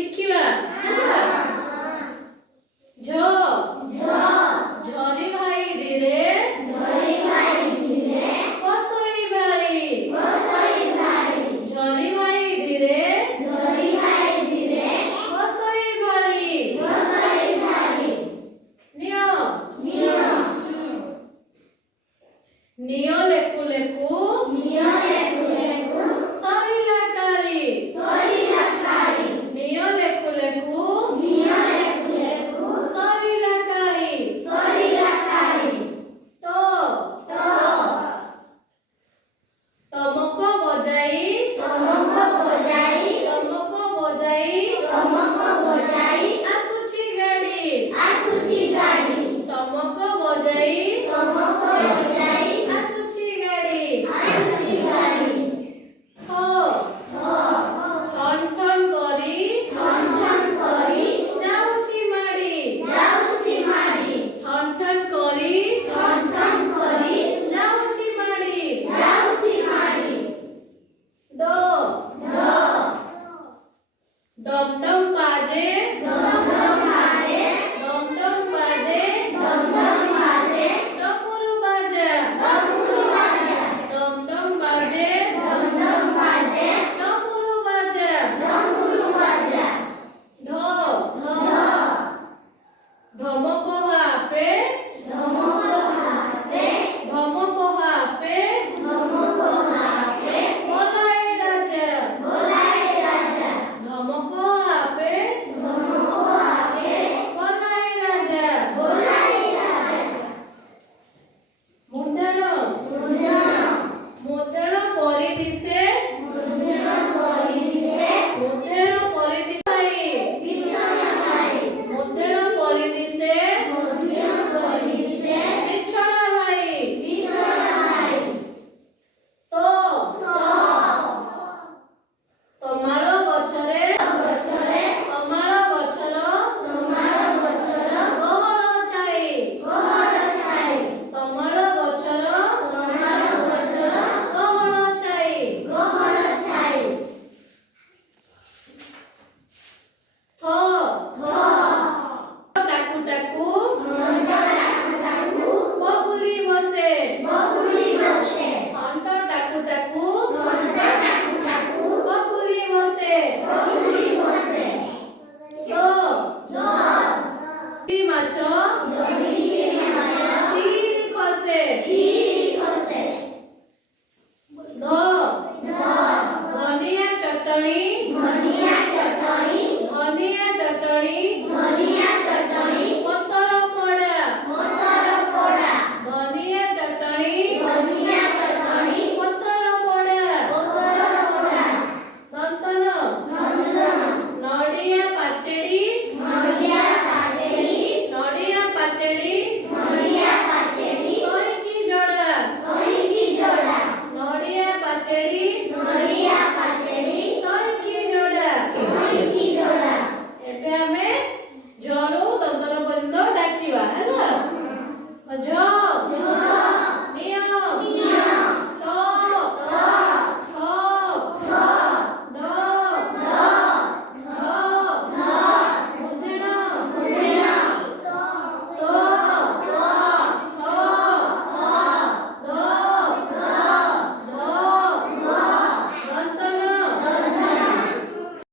ଶିଖିବା। ଝ ଝରି ଭାଇ ଧୀରେ ବସଇ ଭାଇ ଝରି ଭାଇ ଧୀରେ ବସଇ ଭାଇ ନିଅ ନିଅ ଲେଖୁ ଲେଖୁ ସରିଲା କାଳି ନିଅ ଲେଖୁ ଲେଖୁ ସରିଲା କାଳି ଟ ଟମକ ବଜାଇ ଆସୁଛି ଗାଡ଼ି ଟମକ ବଜାଇ ଆସୁଛି ଗାଡ଼ି ଠ ଠନ୍ ଠନ୍ କରି ଯାଉଛି ମାଡ଼ି ଠନ୍ ଠନ୍ କରି ଯାଉଛି ମାଡ଼ି ଡ଼ ଡମ୍ ଡମ୍ ବାଜେ ଡମରୁ ବାଜା ଡମ୍ ଡମ୍ ବାଜେ ଡମରୁ ବାଜା ଢ ଢମକ ହାପେ বলাই রাজা ঢমক হাপে বলাই রাজা মুদ্রাণ পরি দিশে মুদ্রাণ পরি দিশে মুদ্রাণ পরি দিশে বিছଣା ভাই তো ତମାଳ ଗଛର ଗହଳ ଛାଇ ତମାଳ ଗଛର ଗହଳ ଛାଇ ଥ ଟାକୁ ଟାକୁ ବବୁଲି ବସେ ଥଣ୍ଟ ଟାକୁ ଟାକୁ ବବୁଲି ବସେ ମାଛ ତୀରି ଖସେ ଧନିଆ ଚଟଣି